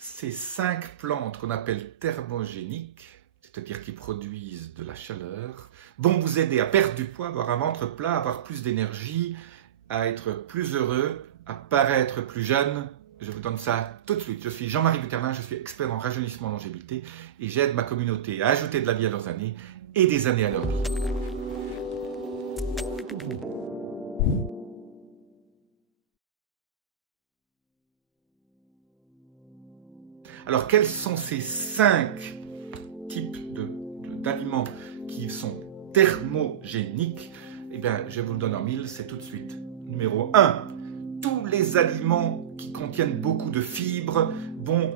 Ces 5 plantes qu'on appelle thermogéniques, c'est-à-dire qui produisent de la chaleur, vont vous aider à perdre du poids, avoir un ventre plat, avoir plus d'énergie, à être plus heureux, à paraître plus jeune. Je vous donne ça tout de suite. Je suis Jean-Marie Buterlin, je suis expert en rajeunissement longévité et j'aide ma communauté à ajouter de la vie à leurs années et des années à leur vie. Alors, quels sont ces 5 types d'aliments qui sont thermogéniques? Eh bien, je vous le donne en mille, c'est tout de suite. Numéro 1, tous les aliments qui contiennent beaucoup de fibres vont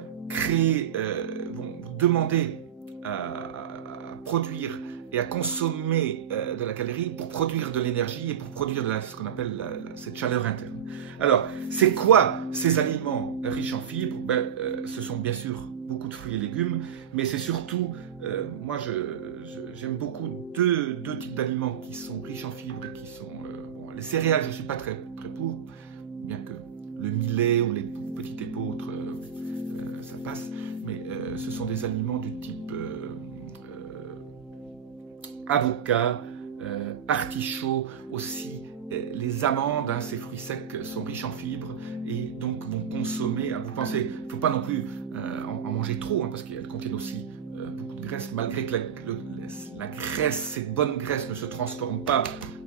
demander à produire et à consommer de la calorie pour produire de l'énergie et pour produire ce qu'on appelle cette chaleur interne. Alors, c'est quoi ces aliments riches en fibres? Ce sont bien sûr beaucoup de fruits et légumes, mais c'est surtout, moi j'aime beaucoup deux types d'aliments qui sont riches en fibres et qui sont... les céréales, je ne suis pas très pour, bien que le millet ou les petits épeautres, ça passe, mais ce sont des aliments du type avocat, artichaut, aussi les amandes, hein, ces fruits secs sont riches en fibres et donc vont consommer, vous pensez, il ne faut pas non plus en manger trop, hein, parce qu'elles contiennent aussi beaucoup de graisse, malgré que la graisse, cette bonne graisse ne se transforme pas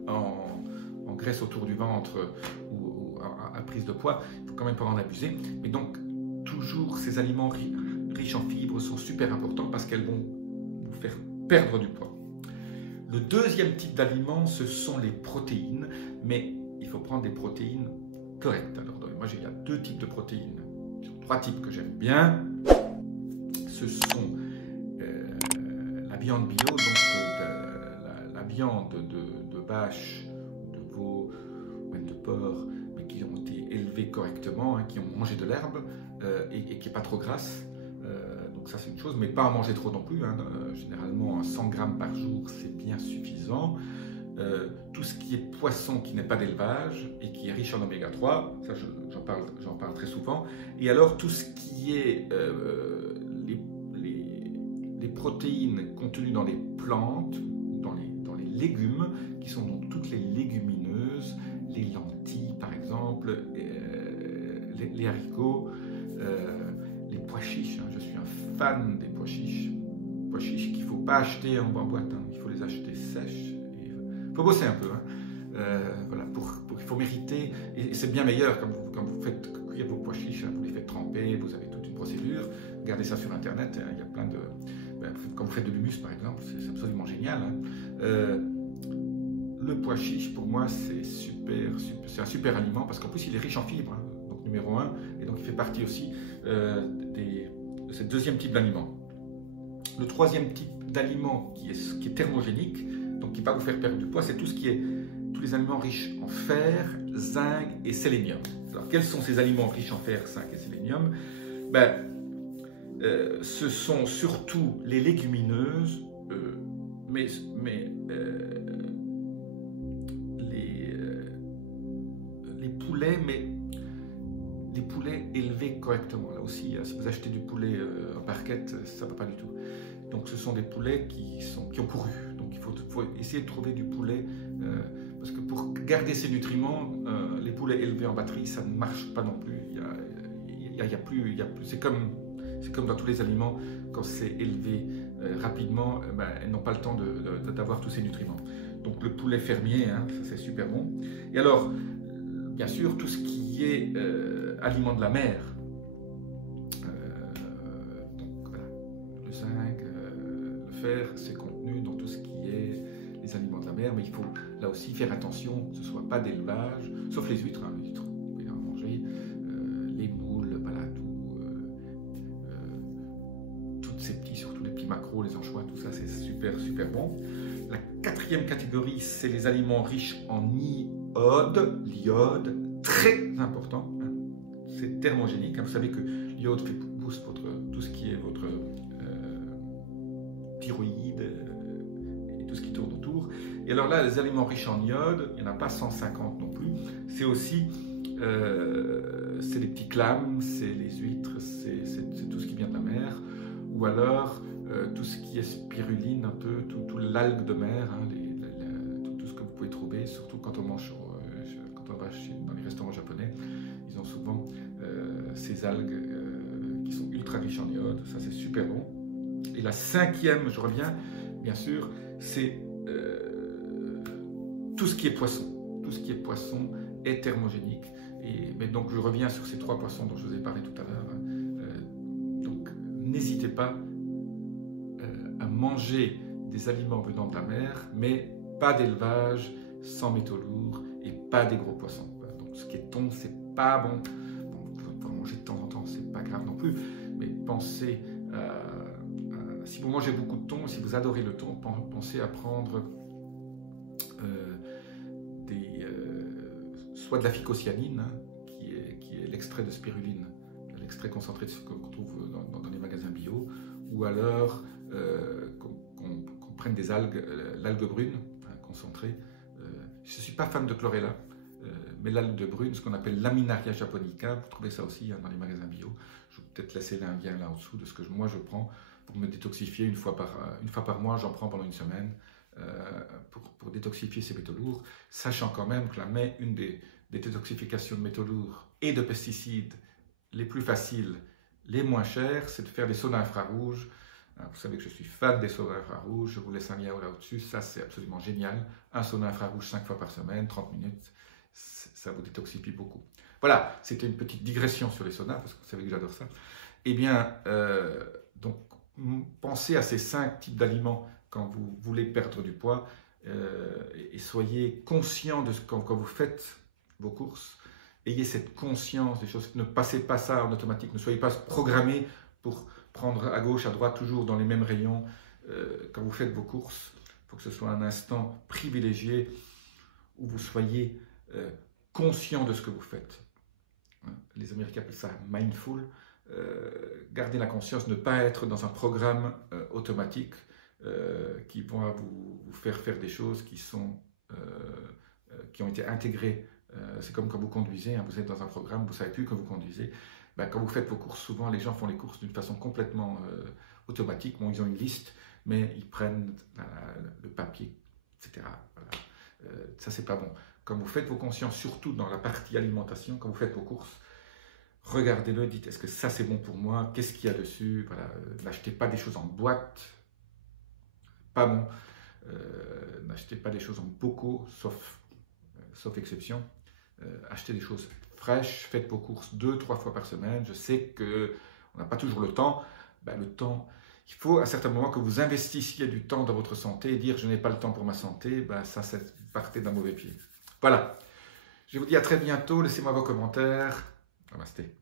en graisse autour du ventre ou à prise de poids, il ne faut quand même pas en abuser. Mais donc, toujours ces aliments riches en fibres sont super importants parce qu'elles vont vous faire perdre du poids. Le deuxième type d'aliments, ce sont les protéines, mais il faut prendre des protéines correctes. Alors, moi, il y a 2 types de protéines, 3 types que j'aime bien. Ce sont la viande bio, donc la viande de vache, de veau, même de porc, mais qui ont été élevées correctement, hein, qui ont mangé de l'herbe et qui n'est pas trop grasse. Donc ça c'est une chose, mais pas en manger trop non plus, hein. Généralement 100 grammes par jour c'est bien suffisant. Tout ce qui est poisson qui n'est pas d'élevage et qui est riche en oméga 3, ça j'en parle très souvent. Et alors tout ce qui est les protéines contenues dans les plantes, dans les légumes, qui sont donc toutes les légumineuses, les lentilles par exemple, les haricots, les pois chiches, hein. Je suis un fan des pois chiches qu'il ne faut pas acheter en boîte, hein. Il faut les acheter sèches, il faut bosser un peu, hein. Voilà, il faut mériter, et c'est bien meilleur quand vous faites cuire vos pois chiches, hein, vous les faites tremper, vous avez toute une procédure, regardez ça sur internet, hein, il y a plein de... quand vous faites de l'humus par exemple, c'est absolument génial, hein. Le pois chiche pour moi c'est un super aliment parce qu'en plus il est riche en fibres, hein. Donc numéro 1, et donc il fait partie aussi de ce deuxième type d'aliment. Le troisième type d'aliment qui est thermogénique, donc qui va vous faire perdre du poids, c'est tous les aliments riches en fer, zinc et sélénium. Alors quels sont ces aliments riches en fer, zinc et sélénium? Ce sont surtout les légumineuses, mais les poulets, mais les poulets élevés correctement. Là aussi, si vous achetez du poulet en barquette, ça ne va pas du tout. Donc ce sont des poulets qui ont couru. Donc il faut essayer de trouver du poulet, parce que pour garder ces nutriments, les poulets élevés en batterie, ça ne marche pas non plus. C'est comme dans tous les aliments, quand c'est élevé rapidement, elles n'ont pas le temps d'avoir tous ces nutriments. Donc le poulet fermier, hein, ça c'est super bon. Et alors, bien sûr, tout ce qui est aliments de la mer, donc voilà, le zinc, le fer, c'est contenu dans tout ce qui est les aliments de la mer, mais il faut là aussi faire attention que ce ne soit pas d'élevage, sauf les huîtres, hein, les huîtres, vous pouvez en manger, les moules, voilà, toutes ces petits, surtout les petits maquereaux, les anchois, tout ça c'est super bon. La 4e catégorie, c'est les aliments riches en l'iode, très important, hein. C'est thermogénique, hein. Vous savez que l'iode booste tout ce qui est votre thyroïde et tout ce qui tourne autour. Et alors là, les aliments riches en iode, il n'y en a pas 150 non plus, c'est aussi c'est les petits clams, c'est les huîtres, c'est ou alors tout ce qui est spiruline, un peu, tout l'algue de mer, hein, tout ce que vous pouvez trouver, surtout quand on mange, quand on va dans les restaurants japonais, ils ont souvent ces algues qui sont ultra riches en iode, ça c'est super bon. Et la cinquième, je reviens, bien sûr, c'est tout ce qui est poisson. Tout ce qui est poisson est thermogénique. Mais donc je reviens sur ces 3 poissons dont je vous ai parlé tout à l'heure. Donc n'hésitez pas à manger des aliments venant de la mer, mais pas d'élevage, sans métaux lourds et pas des gros poissons. Donc ce qui est thon, c'est pas bon. Vous pouvez en manger de temps en temps, c'est pas grave non plus. Mais pensez, si vous mangez beaucoup de thon, si vous adorez le thon, pensez à prendre soit de la phycocyanine, hein, qui est l'extrait de spiruline, l'extrait concentré qu'on trouve dans les magasins bio, ou alors qu'on prenne des algues, l'algue brune, hein, concentrée. Je ne suis pas fan de chlorella, mais l'algue brune, ce qu'on appelle Laminaria japonica, vous trouvez ça aussi hein, dans les magasins bio. Je vais peut-être laisser un lien là en dessous de ce que moi je prends pour me détoxifier une fois par mois, j'en prends pendant une semaine. Pour détoxifier ces métaux lourds, sachant quand même que une des détoxifications de métaux lourds et de pesticides les plus faciles, les moins chers, c'est de faire des saunas infrarouges. Vous savez que je suis fan des saunas infrarouges, je vous laisse un lien là au-dessus, ça c'est absolument génial. Un sauna infrarouge 5 fois par semaine, 30 minutes, ça vous détoxifie beaucoup. Voilà, c'était une petite digression sur les saunas, parce que vous savez que j'adore ça. Eh bien, donc, pensez à ces 5 types d'aliments quand vous voulez perdre du poids et soyez conscient de ce quand vous faites vos courses, ayez cette conscience des choses, ne passez pas ça en automatique, ne soyez pas programmé pour prendre à gauche, à droite, toujours dans les mêmes rayons. Quand vous faites vos courses, il faut que ce soit un instant privilégié où vous soyez conscient de ce que vous faites. Les Américains appellent ça mindful. Garder la conscience, ne pas être dans un programme automatique qui vont vous faire faire des choses qui ont été intégrées. C'est comme quand vous conduisez, hein, vous êtes dans un programme, vous ne savez plus que vous conduisez. Ben, quand vous faites vos courses, souvent les gens font les courses d'une façon complètement automatique. Bon, ils ont une liste, mais ils prennent le papier, etc. Voilà. Ça, c'est pas bon. Quand vous faites vos consciences, surtout dans la partie alimentation, quand vous faites vos courses, regardez-le, dites est-ce que ça c'est bon pour moi, qu'est-ce qu'il y a dessus, voilà. N'achetez pas des choses en boîte, pas bon. N'achetez pas des choses en bocaux, sauf exception. Achetez des choses fraîches, faites vos courses 2-3 fois par semaine. Je sais qu'on n'a pas toujours le temps. Ben, le temps, il faut à certains moments que vous investissiez du temps dans votre santé et dire je n'ai pas le temps pour ma santé, ben, ça c'est partez d'un mauvais pied. Voilà. Je vous dis à très bientôt. Laissez-moi vos commentaires. Namasté.